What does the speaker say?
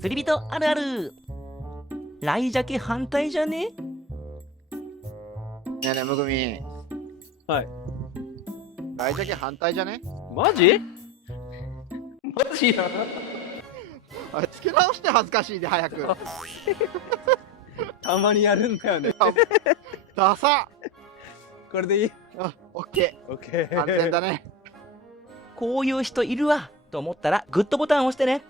釣り人あるある。ライジャケ反対じゃね？ねえねえ、むぐみ。はい。ライジャケ反対じゃね？マジ？マジや。あれ、付け直して恥ずかしいで、早く。たまにやるんだよね。ダサ。これでいい？オッケオッケー。ー。安全だね。こういう人いるわと思ったらグッドボタンを押してね。